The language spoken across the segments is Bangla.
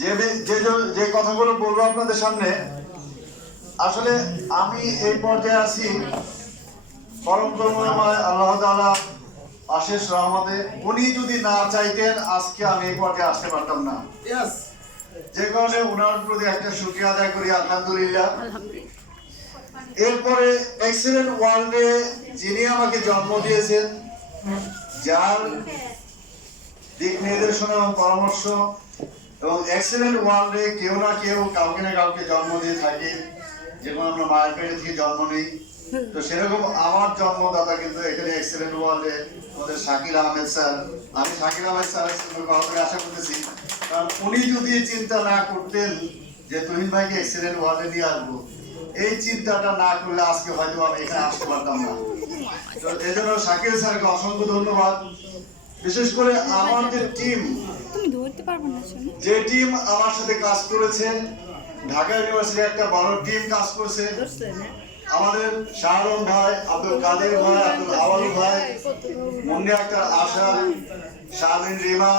যে যে যে কথাগুলো বলবো আপনাদের সামনে, আসলে আমি এই পর্যায়ে আছি পরম করুণাময় আল্লাহ তাআলা অশেষ রহমতে। উনি যদি না চাইতেন আজকে আমি এই পর্যায়ে আসতে পারতাম না। যে কারণে ওনার প্রতি একটা শুকরিয়া আদায় করি, আলহামদুলিল্লাহ। এরপরে এক্সেলেন্ট ওয়ার্ল্ডে যিনি আমাকে জন্ম দিয়েছেন, যার দিক নির্দেশনা এবং পরামর্শ, এবং এক্সেলেন্ট ওয়ার্ল্ডে কেউ না কেউ কাউকে না কাউকে জন্ম দিয়ে থাকে, যেমন আমরা মায়ের পেটে থেকে জন্ম নিই। তো সেরকম আমার জন্মদাতা কিন্তু এখানে এক্সেলেন্ট ওয়ার্ল্ডে আমাদের শাকিল আহমেদ স্যার। আমি শাকিল আহমেদ স্যারের সঙ্গে কথা বলে আশা করতেছি, কারণ উনি যদি চিন্তা না করতেন যে তুহিন ভাইকে এক্সেলেন্ট ওয়ার্ল্ডে নিয়ে আসবো, এই চিন্তাটা না করলে আজকে হয়তো আমি এখানে আসতে পারতাম না। তো এই জন্য শাকিল স্যারকে অসংখ্য ধন্যবাদ। বিশেষ করে আমাদের টিম, যে টিম আমার সাথে কাজ করেছে, ঢাকা ইউনিভার্সিটি একটা বড় টিম কাজ করেছে। আমাদের শাহরুম ভাই, আব্দুল কাদের ভাই, আব্দুল আওয়াল ভাই, মুন্নি আক্তার আশা, শামিন রিমা,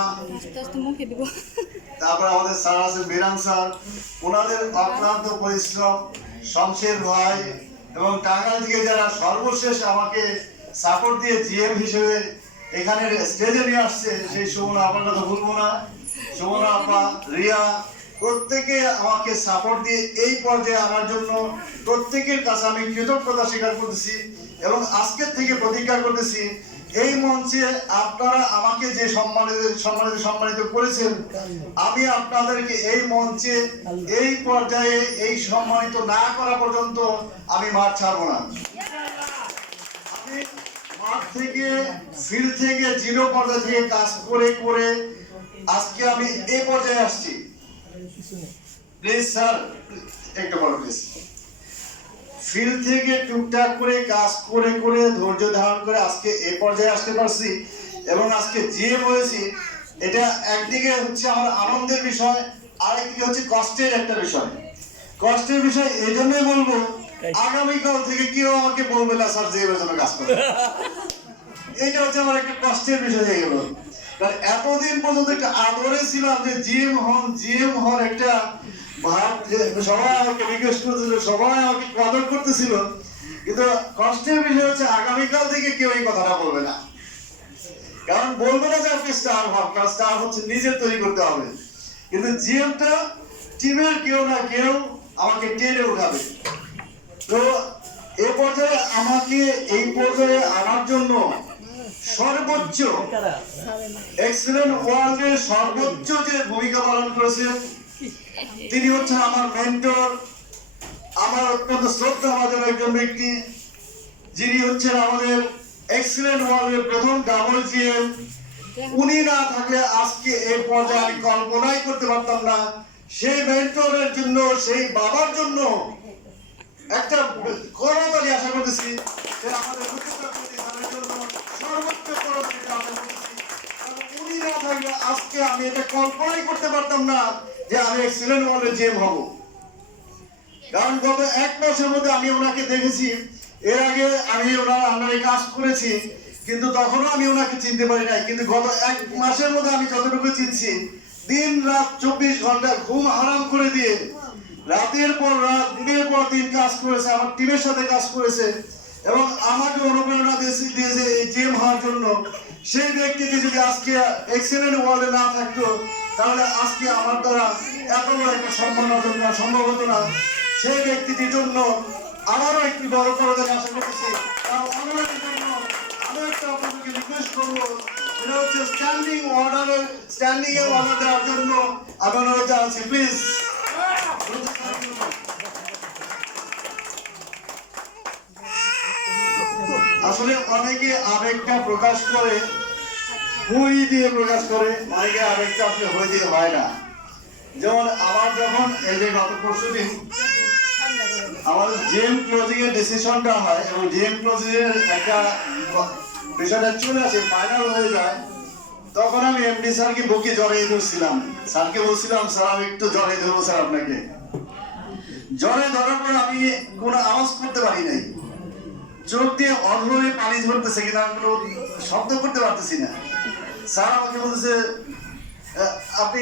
তারপর আমাদের স্যার আছেন মিরান স্যার, ওনাদের অক্লান্ত পরিশ্রম, শমশের ভাই, এবং টাঙ্গাইল থেকে যারা সর্বশেষ আমাকে সাপোর্ট দিয়ে জিএম হিসেবে এখানে স্টেজে নিয়ে আসছে, সেই সুমনা আপার কথা ভুলবো না, সুমনা আপা, রিয়া, প্রত্যেকে আমাকে সাপোর্ট দিয়ে এই পর্যায়ে আনার জন্য প্রত্যেকের কাছে আমি কৃতজ্ঞতা স্বীকার করতেছি। এবং আজকের থেকে প্রতিজ্ঞা করতেছি, এই মঞ্চে আপনারা আমাকে যে সম্মানিত করেছেন, আমি আপনাদেরকে এই মঞ্চে এই পর্যায়ে এই সম্মানিত না করা পর্যন্ত আমি মাঠ ছাড়বো না। আমি মাঠ থেকে, ফিল্ড থেকে, জিরো পর্যায়ে থেকে কাজ করে করে আজকে আমি এই পর্যায়ে আসছি। প্লিজ স্যার একটু বলো প্লিজ। ফিল্ড থেকে টুকটাক করে কাজ করে করে ধৈর্য ধারণ করে আজকে এই পর্যায়ে আসতে পারছি এবং আজকে জিএম হয়েছি। এটা একদিকে হচ্ছে আমার আনন্দের বিষয়, আরেকদিকে হচ্ছে কষ্টের একটা বিষয়। কষ্টের বিষয় এই জন্যই বলবো, আগামীকাল থেকে কেউ আমাকে বলবে না স্যার জিএম এর জন্য কাজ করে। এটা হচ্ছে আমার একটা কষ্টের বিষয় হয়ে গেল। কারণ এতদিন পর্যন্ত একটা আদরে ছিলাম যে জিএম হন একটা ভাব, সবাই আমাকে রিকোয়েস্ট করতেছিল, সবাই আমাকে কদর করতেছিল। কিন্তু কষ্টের বিষয় হচ্ছে আগামীকাল থেকে কেউ এই কথাটা বলবে না। কারণ বলবে না যে আপনি স্টার হন, কারণ স্টার হচ্ছে নিজে তৈরি করতে হবে। কিন্তু জিএমটা টিমের কেউ না কেউ আমাকে টেনে উঠাবে। তো এই পর্যায়ে আমাকে এই পর্যায়ে আনার জন্য সর্বোচ্চ এক্সেলেন্ট ওয়ার্ল্ডের সর্বোচ্চ যে ভূমিকা পালন করেছেন, তিনি হচ্ছেন আমার মেন্টর, আমার অত্যন্ত শ্রদ্ধাভাজন একজন ব্যক্তি, যিনি হচ্ছেন আমাদের এক্সেলেন্ট ওয়ার্ল্ডের প্রথম ডাবল জিএম। উনি না থাকলে আজকে এই পর্যায়ে আমি কল্পনাই করতে পারতাম না। সেই মেন্টরের জন্য, সেই বাবার জন্য একটা করতালি আশা করতেছি যে আমাদের জন্য সর্বোচ্চ করতালি আশা করতেছি। উনি না থাকলে আজকে আমি এটা কল্পনাই করতে পারতাম না যে আমি এক্সেলেন্ট ওয়ার্ল্ডের জিএম হব। কারণ গত এক মাসের মধ্যে আমি ওনাকে দেখেছি। এর আগে আমি ওনার আন্ডারে কাজ করেছি, কিন্তু তখনও আমি ওনাকে চিনতে পারি নাই। কিন্তু গত এক মাসের মধ্যে আমি যতটুকু চিনছি, দিন রাত 24 ঘন্টা ঘুম হারাম করে দিয়ে রাতের পর রাত, দিনের পর দিন কাজ করেছে, আমার টিমের সাথে কাজ করেছে এবং আমাকে অনুপ্রেরণা দিয়েছে এই জিএম হওয়ার জন্য। সেই ব্যক্তিটি যদি আজকে এক্সেলেন্ট ওয়ার্ল্ডে না থাকতো, তাহলে আজকে আমার দ্বারা এত বড় একটা সম্মান অর্জন করা সম্ভব হতো না। সেই ব্যক্তিটির জন্য আমারও একটি বড় করতালি আশা করতেছি। অনুরোধের জন্য আমি একটা আপনাদেরকে রিকোয়েস্ট করবো, এটা হচ্ছে স্ট্যান্ডিং এর অর্ডার দেওয়ার জন্য আমি অনুরোধ জানাচ্ছি, প্লিজ। আসলে অনেকে আবেগটা প্রকাশ করে হই দিয়ে প্রকাশ করে, অনেকে আবেগটা আসলে হই দিয়ে হয় না। যেমন আমার যখন এই যে গত পরশুদিন আমাদের জিএম ক্লোজিং এর ডিসিশনটা হয় এবং জিএম ক্লোজিং এর একটা বিষয়টা চলে আসে, ফাইনাল হয়ে যায়, তখন আমি এমডি স্যারকে বুকে জড়িয়ে ধরছিলাম। স্যারকে বলছিলাম, স্যার আমি একটু জড়িয়ে ধরবো স্যার আপনাকে। জড়িয়ে ধরার পর আমি কোনো আওয়াজ করতে পারি নাই, চোখ দিয়ে অধরে পানি ঝরতেছে কিনা কোনো শব্দ করতে পারতেছি না। স্যার আমাকে বলতেছে, আপনি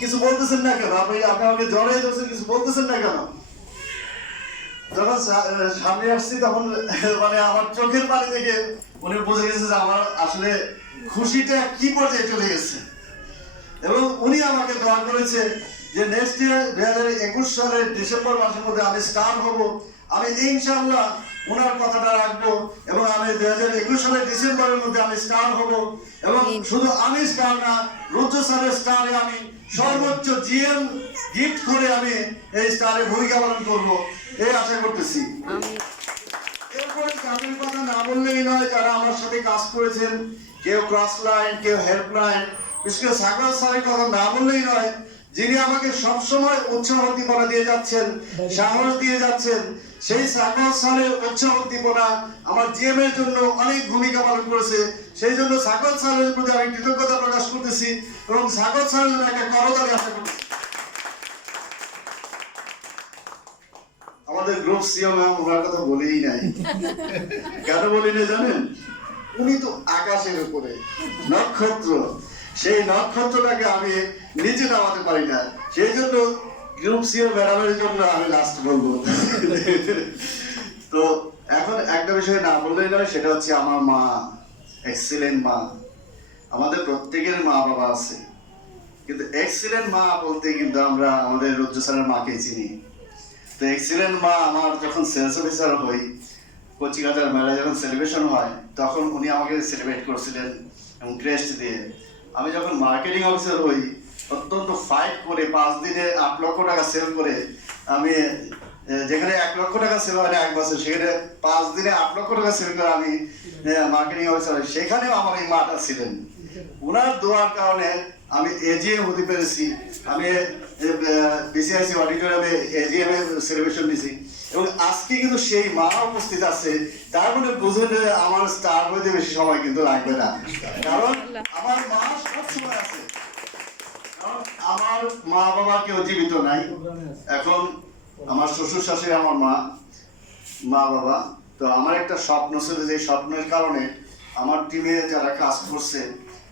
কিছু বলতেছেন না কেন? আপনি আমাকে জড়াই ধরছেন, কিছু বলতেছেন না কেন? যখন সামনে আসছি তখন মানে আমার চোখের পানি থেকে উনি বুঝে গেছে যে আমার আসলে খুশিটা কি পর্যায়ে চলে গেছে। এবং উনি আমাকে দোয়া করেছে যে নেক্সট ইয়ার 2021 সালের ডিসেম্বর মাসের মধ্যে আমি স্টার হব। আমি ইনশাআল্লাহ ওনার কথাটা রাখবো এবং আমি 2021 সালের ডিসেম্বরের মধ্যে আমি স্টার হব। এবং শুধু আমি স্টার না, রুদ্র স্যারের স্টারে আমি সর্বোচ্চ জিএম গিফট করে আমি এই স্টারে ভূমিকা পালন করবো, এই আশা করতেছি। এরপরে কাজের কথা না বললেই নয়, যারা আমার সাথে কাজ করেছেন, কেউ ক্রস লাইন, কেউ হেল্পলাইন, বিশেষ করে সাগর স্যারের কথা না বললেই নয়, যিনি আমাকে সবসময় উৎসাহ উদ্দীপনা দিয়ে যাচ্ছেন, সাহস দিয়ে যাচ্ছেন, সেই সাগর স্যারের উৎসাহ উদ্দীপনা আমার জিএম এর জন্য অনেক ভূমিকা পালন করেছে। সেই জন্য সাগর স্যারের প্রতি আমি কৃতজ্ঞতা প্রকাশ করতেছি এবং সাগর স্যারের জন্য একটা করতালি আশা করতেছি। আমাদের গ্রুপ সিও ম্যাম ওনার কথা বলেই নাই। কেন বলি না জানেন? উনি তো আকাশের উপরে নক্ষত্র, সেই নক্ষত্রটাকে আমি নিচে নামাতে পারি না। সেই জন্য গ্রুপ সিও ম্যাডামের জন্য আমি লাস্ট বলবো। তো এখন একটা বিষয় না বললেই নয়, সেটা হচ্ছে আমার মা, এক্সিলেন্ট মা। আমাদের প্রত্যেকের মা বাবা আছে, কিন্তু এক্সিলেন্ট মা বলতে কিন্তু আমরা আমাদের রুদ্র স্যারের মাকে চিনি। তো এক্সিলেন্ট মা আমার যখন সেলস অফিসার হই, কচিকাচার মেলায় যখন সেলিব্রেশন হয়, তখন উনি আমাকে সেলিব্রেট করেছিলেন এবং ক্রেস্ট দিয়ে। আমি যখন মার্কেটিং অফিসার হই, অত্যন্ত ফাইট করে 5 দিনে 8 লক্ষ টাকা সেল করে, আমি যেখানে 1 লক্ষ টাকা সেল হয় না এক বছর, সেখানে 5 দিনে 8 লক্ষ টাকা সেল করে আমি মার্কেটিং অফিসার হই। সেখানেও আমার এই মাটা ছিলেন। ওনার দোয়ার কারণে আমি এজিএম হতে পেরেছি। আমি বিসিআইসি অডিটোরিয়ামে এজিএম এর সেলিব্রেশন দিয়েছি এবং আজকে কিন্তু সেই মা উপস্থিত আছে। তার মানে বুঝেন আমার স্টার হইতে বেশি সময় কিন্তু লাগবে না, কারণ আমার মা সবসময় আছে। কারণ আমার মা বাবা কেউ জীবিত নাই এখন, আমার শ্বশুর শাশুড়ি আমার মা বাবা। তো আমার একটা স্বপ্ন ছিল, যে স্বপ্নের কারণে আমার টিমে যারা কাজ করছে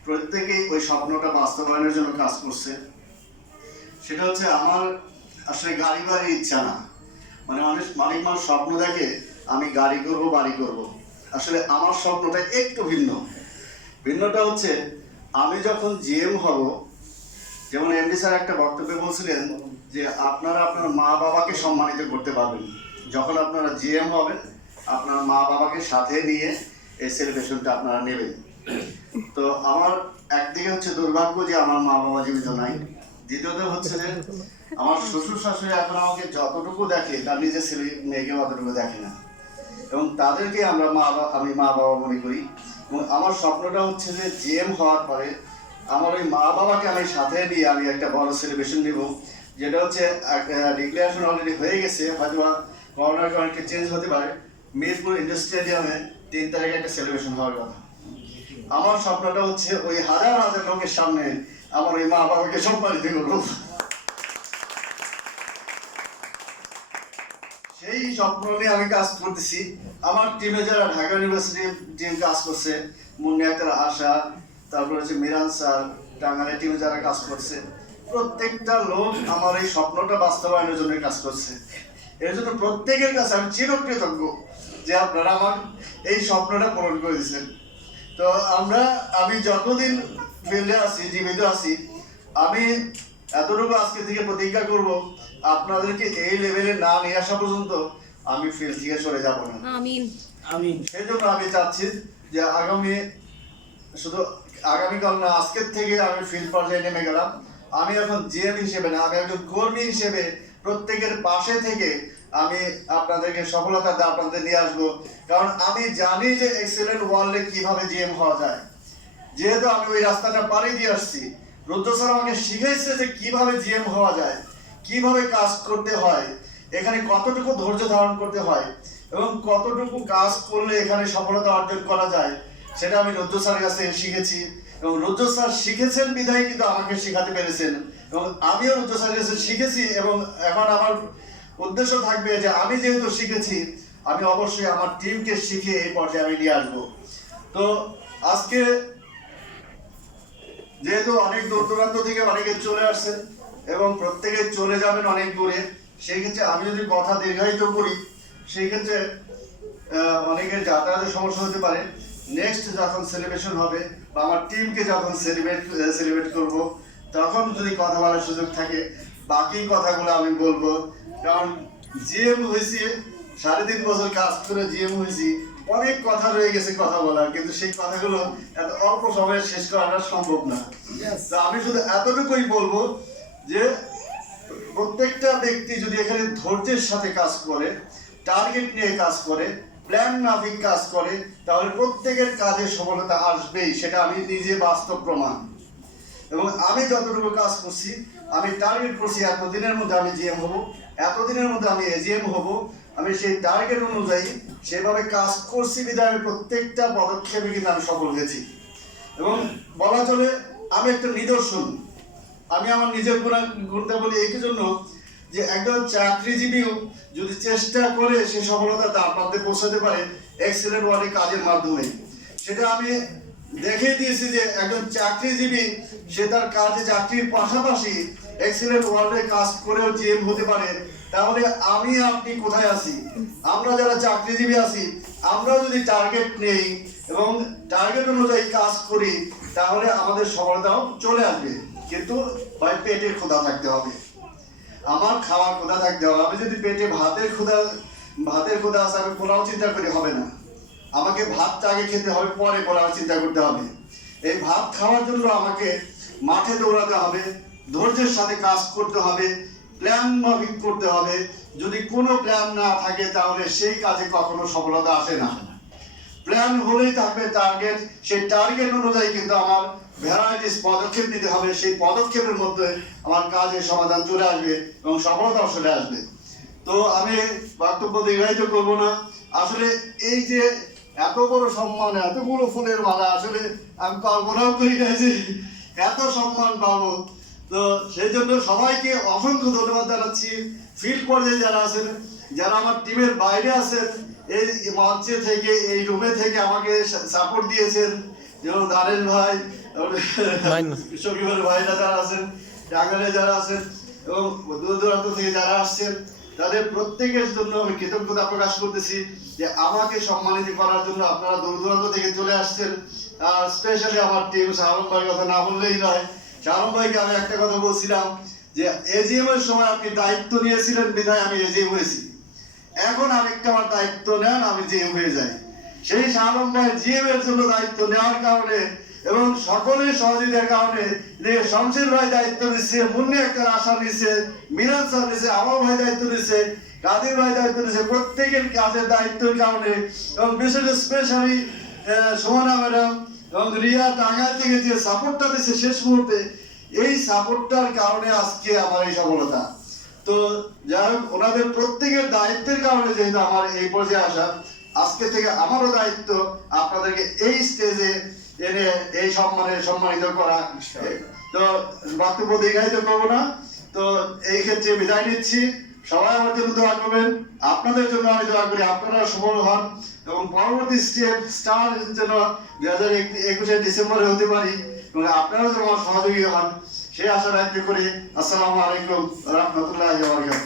প্রত্যেকেই ওই স্বপ্নটা বাস্তবায়নের জন্য কাজ করছে। সেটা হচ্ছে আমার আসলে গাড়ি বাড়ির ইচ্ছা না। মানে অনেক মানুষ স্বপ্ন দেখে আমি গাড়ি করব, বাড়ি করব। আসলে আমার স্বপ্নটা একটু ভিন্ন। ভিন্নটা হচ্ছে আমি যখন জিএম হব, যেমন এমডি স্যার একটা বক্তব্যে বলছিলেন যে আপনারা আপনার মা বাবাকে সম্মানিত করতে পারবেন যখন আপনারা জিএম হবেন, আপনার মা বাবাকে সাথে নিয়ে এই সেলিব্রেশনটা আপনারা নেবেন। তো আমার একদিকে হচ্ছে দুর্ভাগ্য যে আমার মা বাবা জীবিত নাই, দ্বিতীয়ত হচ্ছে যে আমার শ্বশুর শাশুড়ি এখন আমাকে যতটুকু দেখে তার নিজের ছেলে মেয়েকে অতটুকু দেখে না, এবং তাদেরকে আমি মা বাবা মনে করি। এবং আমার স্বপ্নটা হচ্ছে যে জিএম হওয়ার পরে আমার ওই মা বাবাকে আমি সাথে নিয়ে আমি একটা বড় সেলিব্রেশন নেব, যেটা হচ্ছে ডিক্লারেশন অলরেডি হয়ে গেছে, হয়তো করোনার কারণে একটু চেঞ্জ হতে পারে। মিরপুর ইন্ডাস্ট্রি স্টেডিয়ামে 3 তারিখে একটা সেলিব্রেশন হওয়ার কথা। আমার স্বপ্নটা হচ্ছে ওই হাজার হাজার লোকের সামনে আমার ওই মা বাবাকে সম্মানিত করবো। সেই স্বপ্ন নিয়ে আমি কাজ করতেছি। আমার টিমে যারা ঢাকা ইউনিভার্সিটি টিম কাজ করছে, মুন্নি আক্তার আশা, তারপর হচ্ছে মিরান স্যার, টাঙ্গাইলের টিমে যারা কাজ করছে, প্রত্যেকটা লোক আমার এই স্বপ্নটা বাস্তবায়নের জন্য কাজ করছে। এর জন্য প্রত্যেকের কাছে আমি চিরকৃতজ্ঞ যে আপনারা আমার এই স্বপ্নটা পূরণ করে দিয়েছেন। তো আমি যতদিন ফিল্ডে আছি, জীবিত আছি, আমি এতটুকু আজকে থেকে প্রতিজ্ঞা করব, আপনাদেরকে এই লেভেলে না নিয়ে আসা পর্যন্ত আমি ফিল্ড থেকে সরে যাব না। আমিন আমিন। সেই জন্য আমি চাচ্ছি যে আগামীকাল না, আজকের থেকে আমি ফিল্ড পর্যায়ে নেমে গেলাম। আমি এখন জিএম হিসেবে না, আমি একজন কর্মী হিসেবে প্রত্যেকের পাশে থেকে আমি আপনাদেরকে সফলতার দ্বার প্রান্তে নিয়ে আসবো। কারণ আমি জানি যে এক্সেলেন্ট ওয়ার্ল্ডে কিভাবে জিএম হওয়া যায়, যেহেতু আমি ওই রাস্তাটা পাড়ি দিয়ে আসছি। রুদ্র স্যার আমাকে শিখাইছে যে কিভাবে জিএম হওয়া যায়, কিভাবে কাজ করতে হয়, এখানে কতটুকু ধৈর্য ধারণ করতে হয় এবং কতটুকু কাজ করলে এখানে সফলতা অর্জন করা যায়, সেটা আমি রুদ্র স্যারের কাছে শিখেছি। এবং রুদ্র স্যার শিখেছেন বিধায় কিন্তু আমাকে শেখাতে পেরেছেন, এবং আমিও রুদ্র স্যারের কাছে শিখেছি। এবং এখন আমার উদ্দেশ্য থাকবে যে আমি যেহেতু শিখেছি, আমি অবশ্যই আমার টিমকে শিখে এই পর্যায়ে আমি নিয়ে আসবো। তো আজকে যেহেতু অনেক দূর দূরান্ত থেকে অনেকে চলে আসছেন এবং প্রত্যেকে চলে যাবেন অনেক দূরে, সেই ক্ষেত্রে আমি যদি কথা দীর্ঘায়িত করি সেই ক্ষেত্রে অনেকের যাতায়াতের সমস্যা হতে পারে। নেক্সট যখন সেলিব্রেশন হবে বা আমার টিমকে যখন সেলিব্রেট করব তখন যদি কথা বলার সুযোগ থাকে বাকি কথাগুলো আমি বলবো। কারণ জিএম হয়েছি, 3.5 বছর কাজ করে জিএম হয়েছি, অনেক কথা রয়ে গেছে কথা বলার, কিন্তু সেই কথাগুলো এত অল্প সময়ে শেষ করাটা সম্ভব না। তো আমি শুধু এতটুকুই বলবো যে প্রত্যেকটা ব্যক্তি যদি এখানে ধৈর্যের সাথে কাজ করে, টার্গেট নিয়ে কাজ করে, প্ল্যান মাফিক কাজ করে, তাহলে প্রত্যেকের কাজে সফলতা আসবেই। সেটা আমি নিজে বাস্তব প্রমাণ। এবং আমি যতটুকু কাজ করছি, আমি টার্গেট করছি এতদিনের মধ্যে আমি জিএম হব, এতদিনের মধ্যে আমি এজিএম হব। আমি সেই টার্গেট অনুযায়ী সেভাবে কাজ করছি বিধায় প্রত্যেকটা পদক্ষেপে কিন্তু আমি সফল হয়েছি। এবং বলা চলে আমি একটা নিদর্শন। আমি আমার নিজের গুণটা বলি এই জন্য যে একজন চাকরিজীবীও যদি চেষ্টা করে সে সফলতা তার মধ্যে পৌঁছাতে পারে এক্সেলেন্ট ওয়ার্ডে কাজের মাধ্যমে। সেটা আমি দেখিয়ে দিয়েছি যে একজন চাকরিজীবী সে তার কাজে চাকরির পাশাপাশি এক্সেলেন্ট ওয়ার্ডে কাজ করেও জিএম হতে পারে। তাহলে আমি আপনি কোথায় আছি? আমরা যারা চাকরিজীবী আছি, আমরা যদি টার্গেট নেই এবং টার্গেট অনুযায়ী কাজ করি তাহলে আমাদের সফলতাও চলে আসবে। কিন্তু ভাই পেটের ক্ষুধা থাকতে হবে, আমার খাওয়ার ক্ষুধা থাকতে হবে। আমি যদি পেটে ভাতের ক্ষুধা আছে আমি পোলাও চিন্তা করি হবে না, আমাকে ভাতটা আগে খেতে হবে, পরে পোলাও চিন্তা করতে হবে। এই ভাত খাওয়ার জন্য আমাকে মাঠে দৌড়াতে হবে, ধৈর্যের সাথে কাজ করতে হবে, প্ল্যান মাফিক করতে হবে। যদি কোনো প্ল্যান না থাকে তাহলে সেই কাজে কখনো সফলতা আসে না। প্ল্যান হলেই থাকবে টার্গেট, সেই টার্গেট অনুযায়ী কিন্তু আমার ভ্যারাইটিস পদক্ষেপ নিতে হবে। সেই পদক্ষেপের মধ্যে আমার কাজের সমাধান চলে আসবে এবং সফলতাও চলে আসবে। তো আমি বক্তব্য দীর্ঘায়িত করব না। আসলে এই যে এত বড় সম্মান, এতগুলো ফুলের মালা, আসলে আমি কল্পনাও করি না যে এত সম্মান পাবো। তো সেই জন্য সবাইকে অসংখ্য ধন্যবাদ জানাচ্ছি। ফিল্ড পর্যায়ে যারা আছেন, যারা আমার টিমের বাইরে আছেন, এই মঞ্চে থেকে, এই রুমে থেকে আমাকে সাপোর্ট দিয়েছেন, যেমন দারেন ভাই, শকিবের ভাইরা যারা আছেন, টাঙ্গাইলে যারা আছেন এবং দূর দূরান্ত থেকে যারা আসছেন, তাদের প্রত্যেকের জন্য আমি কৃতজ্ঞতা প্রকাশ করতেছি যে আমাকে সম্মানিত করার জন্য আপনারা দূর দূরান্ত থেকে চলে আসছেন। আর স্পেশালি আমার টিম শাহরুখ ভাইয়ের কথা না বললেই নয়। শাহরুখ ভাইকে আমি একটা কথা বলছিলাম যে এজিএম এর সময় আপনি দায়িত্ব নিয়েছিলেন বিধায় আমি এজিএম হয়েছি, এখন আরেকটা আমার দায়িত্ব নেন আমি জিএম হয়ে যাই। সেই শাহরুখ ভাই জিএম এর জন্য দায়িত্ব নেওয়ার কারণে এবং সকলের সহযোগিতার কারণে শমশের ভাই দায়িত্ব নিচ্ছে, মুন্নি একটা আশা নিচ্ছে, মিরাজ স্যার নিচ্ছে, আমার ভাই দায়িত্ব নিচ্ছে, কাদের ভাই দায়িত্ব নিচ্ছে, প্রত্যেকের কাজের দায়িত্বের কারণে এবং বিশেষ স্পেশালি সোহানা ম্যাডাম এবং রিয়া টাঙ্গাইল থেকে যে সাপোর্টটা দিচ্ছে শেষ মুহূর্তে, এই সাপোর্টটার কারণে আজকে আমার এই সফলতা। তো যাই হোক, ওনাদের প্রত্যেকের দায়িত্বের কারণে যেহেতু আমার এই পর্যায়ে আসা, আজকে থেকে আমারও দায়িত্ব আপনাদেরকে এই স্টেজে এনে এই সম্মানিত করা। তো বক্তব্য দীর্ঘায়িত করবো না। তো এই ক্ষেত্রে বিদায় নিচ্ছি। সবাই আমার জন্য দোয়া করবেন, আপনাদের জন্য আমি দোয়া করি আপনারা সফল হন এবং পরবর্তী স্টার যেন 2021 ডিসেম্বরে হতে পারি এবং আপনারাও যেন আমার সহযোগী হন সেই আশা ব্যক্ত করি। আসসালামু আলাইকুম রহমতুল্লাহি ওয়া বারাকাতুহু।